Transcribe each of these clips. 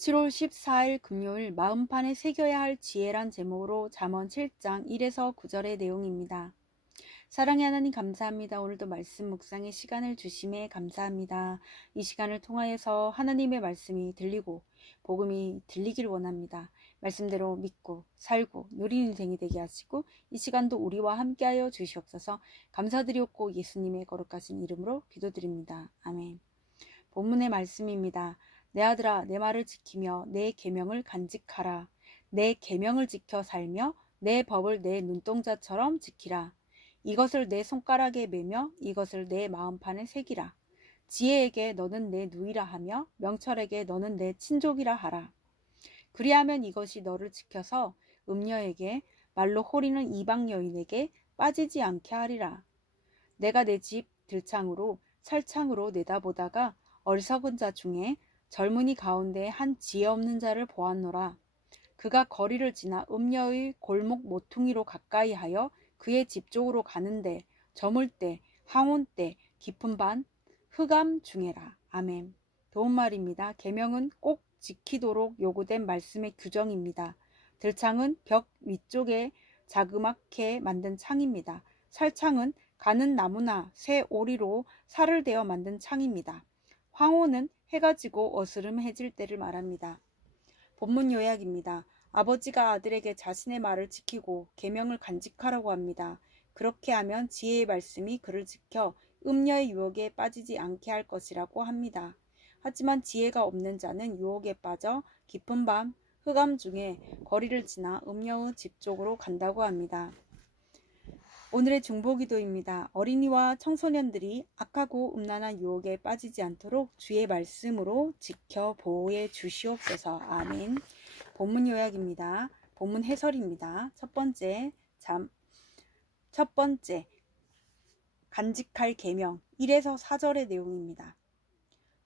7월 14일 금요일 마음판에 새겨야 할 지혜란 제목으로 잠언 7장 1에서 9절의 내용입니다. 사랑의 하나님 감사합니다. 오늘도 말씀 묵상의 시간을 주심에 감사합니다. 이 시간을 통하여서 하나님의 말씀이 들리고 복음이 들리길 원합니다. 말씀대로 믿고 살고 누리는 인생이 되게 하시고 이 시간도 우리와 함께하여 주시옵소서. 감사드리옵고 예수님의 거룩하신 이름으로 기도드립니다. 아멘. 본문의 말씀입니다. 내 아들아 내 말을 지키며 내 계명을 간직하라. 내 계명을 지켜 살며 내 법을 내 눈동자처럼 지키라. 이것을 내 손가락에 매며 이것을 내 마음판에 새기라. 지혜에게 너는 내 누이라 하며 명철에게 너는 내 친족이라 하라. 그리하면 이것이 너를 지켜서 음녀에게 말로 호리는 이방 여인에게 빠지지 않게 하리라. 내가 내 집 들창으로 살창으로 내다보다가 어리석은 자 중에 젊은이 가운데 한 지혜 없는 자를 보았노라. 그가 거리를 지나 음녀의 골목 모퉁이로 가까이 하여 그의 집 쪽으로 가는데 저물 때, 항온 때, 깊은 밤, 흑암 중에라. 아멘. 도움말입니다. 계명은 꼭 지키도록 요구된 말씀의 규정입니다. 들창은 벽 위쪽에 자그맣게 만든 창입니다. 살창은 가는 나무나 새 오리로 살을 대어 만든 창입니다. 황호는 해가 지고 어스름해질 때를 말합니다. 본문 요약입니다. 아버지가 아들에게 자신의 말을 지키고 계명을 간직하라고 합니다. 그렇게 하면 지혜의 말씀이 그를 지켜 음녀의 유혹에 빠지지 않게 할 것이라고 합니다. 하지만 지혜가 없는 자는 유혹에 빠져 깊은 밤, 흑암 중에 거리를 지나 음녀의 집 쪽으로 간다고 합니다. 오늘의 중보기도입니다. 어린이와 청소년들이 악하고 음란한 유혹에 빠지지 않도록 주의 말씀으로 지켜 보호해 주시옵소서. 아멘. 본문 요약입니다. 본문 해설입니다. 첫 번째, 간직할 계명 1에서 4절의 내용입니다.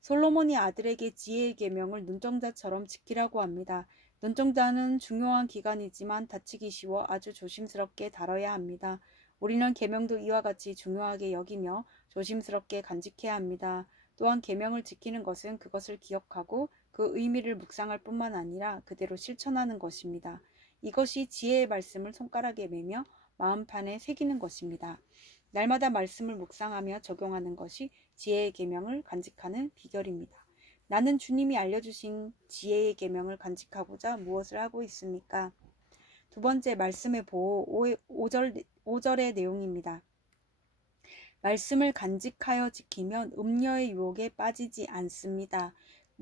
솔로몬이 아들에게 지혜의 계명을 눈동자처럼 지키라고 합니다. 눈동자는 중요한 기관이지만 다치기 쉬워 아주 조심스럽게 다뤄야 합니다. 우리는 계명도 이와 같이 중요하게 여기며 조심스럽게 간직해야 합니다. 또한 계명을 지키는 것은 그것을 기억하고 그 의미를 묵상할 뿐만 아니라 그대로 실천하는 것입니다. 이것이 지혜의 말씀을 손가락에 매며 마음판에 새기는 것입니다. 날마다 말씀을 묵상하며 적용하는 것이 지혜의 계명을 간직하는 비결입니다. 나는 주님이 알려주신 지혜의 계명을 간직하고자 무엇을 하고 있습니까? 두 번째, 말씀의 보호 5절의 내용입니다. 말씀을 간직하여 지키면 음녀의 유혹에 빠지지 않습니다.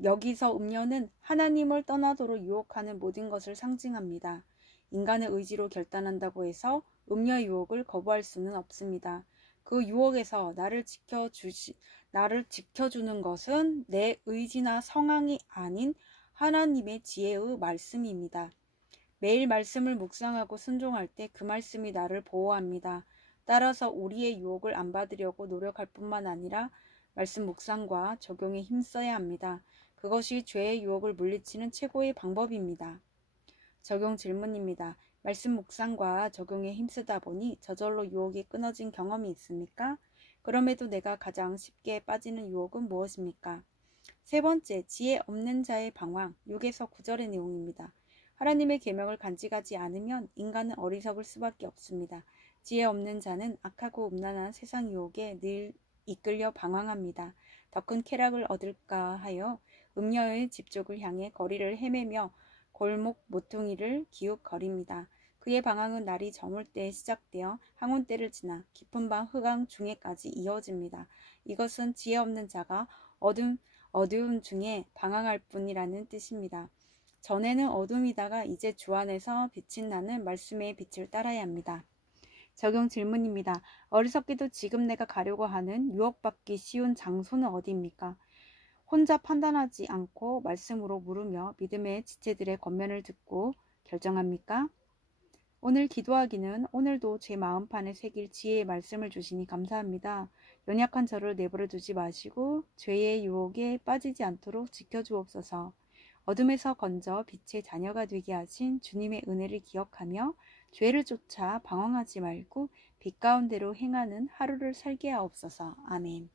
여기서 음녀는 하나님을 떠나도록 유혹하는 모든 것을 상징합니다. 인간의 의지로 결단한다고 해서 음녀의 유혹을 거부할 수는 없습니다. 그 유혹에서 나를 지켜주는 것은 내 의지나 성향이 아닌 하나님의 지혜의 말씀입니다. 매일 말씀을 묵상하고 순종할 때 그 말씀이 나를 보호합니다. 따라서 우리의 유혹을 안 받으려고 노력할 뿐만 아니라 말씀 묵상과 적용에 힘써야 합니다. 그것이 죄의 유혹을 물리치는 최고의 방법입니다. 적용 질문입니다. 말씀 묵상과 적용에 힘쓰다 보니 저절로 유혹이 끊어진 경험이 있습니까? 그럼에도 내가 가장 쉽게 빠지는 유혹은 무엇입니까? 세 번째, 지혜 없는 자의 방황 6에서 9절의 내용입니다. 하나님의 계명을 간직하지 않으면 인간은 어리석을 수밖에 없습니다. 지혜 없는 자는 악하고 음란한 세상 유혹에 늘 이끌려 방황합니다. 더 큰 쾌락을 얻을까 하여 음녀의 집 쪽을 향해 거리를 헤매며 골목 모퉁이를 기웃거립니다. 그의 방황은 날이 저물 때에 시작되어 항온 때를 지나 깊은 밤 흑암 중에까지 이어집니다. 이것은 지혜 없는 자가 어두움 중에 방황할 뿐이라는 뜻입니다. 전에는 어둠이다가 이제 주 안에서 빛이 나는 말씀의 빛을 따라야 합니다. 적용 질문입니다. 어리석게도 지금 내가 가려고 하는 유혹받기 쉬운 장소는 어디입니까? 혼자 판단하지 않고 말씀으로 물으며 믿음의 지체들의 권면을 듣고 결정합니까? 오늘 기도하기는 오늘도 제 마음판에 새길 지혜의 말씀을 주시니 감사합니다. 연약한 저를 내버려 두지 마시고 죄의 유혹에 빠지지 않도록 지켜주옵소서. 어둠에서 건져 빛의 자녀가 되게 하신 주님의 은혜를 기억하며 죄를 쫓아 방황하지 말고 빛 가운데로 행하는 하루를 살게 하옵소서. 아멘.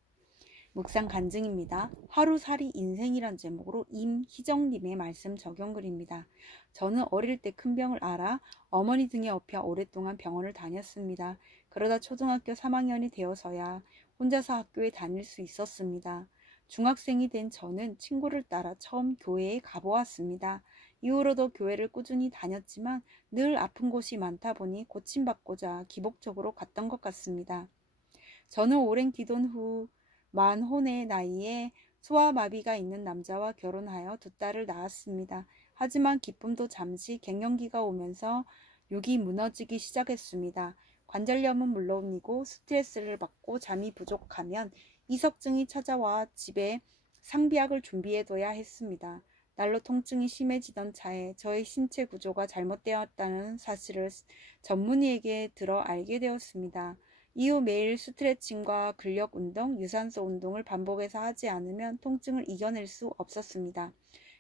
묵상 간증입니다. 하루살이 인생이란 제목으로 임희정님의 말씀 적용글입니다. 저는 어릴 때 큰 병을 앓아 어머니 등에 업혀 오랫동안 병원을 다녔습니다. 그러다 초등학교 3학년이 되어서야 혼자서 학교에 다닐 수 있었습니다. 중학생이 된 저는 친구를 따라 처음 교회에 가보았습니다. 이후로도 교회를 꾸준히 다녔지만 늘 아픈 곳이 많다 보니 고침받고자 기복적으로 갔던 것 같습니다. 저는 오랜 기돈 후 만혼의 나이에 소아마비가 있는 남자와 결혼하여 두 딸을 낳았습니다. 하지만 기쁨도 잠시 갱년기가 오면서 육이 무너지기 시작했습니다. 관절염은 물론이고 스트레스를 받고 잠이 부족하면 이석증이 찾아와 집에 상비약을 준비해둬야 했습니다. 날로 통증이 심해지던 차에 저의 신체 구조가 잘못되었다는 사실을 전문의에게 들어 알게 되었습니다. 이후 매일 스트레칭과 근력 운동, 유산소 운동을 반복해서 하지 않으면 통증을 이겨낼 수 없었습니다.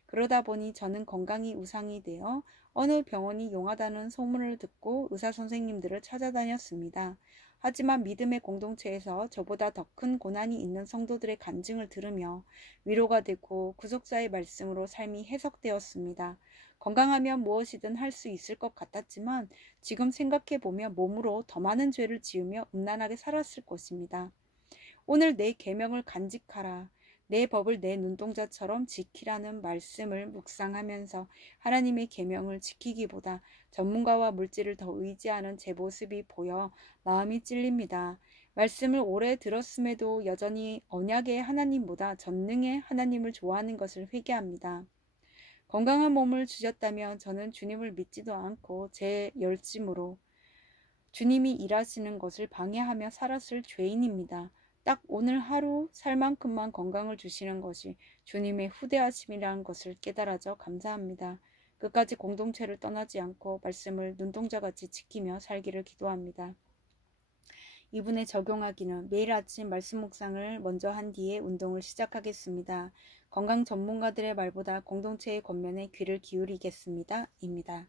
그러다 보니 저는 건강이 우상이 되어 어느 병원이 용하다는 소문을 듣고 의사 선생님들을 찾아다녔습니다. 하지만 믿음의 공동체에서 저보다 더 큰 고난이 있는 성도들의 간증을 들으며 위로가 되고 구속사의 말씀으로 삶이 해석되었습니다. 건강하면 무엇이든 할 수 있을 것 같았지만 지금 생각해보면 몸으로 더 많은 죄를 지으며 음란하게 살았을 것입니다. 오늘 내 계명을 간직하라. 내 법을 내 눈동자처럼 지키라는 말씀을 묵상하면서 하나님의 계명을 지키기보다 전문가와 물질을 더 의지하는 제 모습이 보여 마음이 찔립니다. 말씀을 오래 들었음에도 여전히 언약의 하나님보다 전능의 하나님을 좋아하는 것을 회개합니다. 건강한 몸을 주셨다면 저는 주님을 믿지도 않고 제 열심으로 주님이 일하시는 것을 방해하며 살았을 죄인입니다. 딱 오늘 하루 살 만큼만 건강을 주시는 것이 주님의 후대하심이라는 것을 깨달아져 감사합니다. 끝까지 공동체를 떠나지 않고 말씀을 눈동자같이 지키며 살기를 기도합니다. 이분에 적용하기는 매일 아침 말씀 묵상을 먼저 한 뒤에 운동을 시작하겠습니다. 건강 전문가들의 말보다 공동체의 권면에 귀를 기울이겠습니다. 입니다.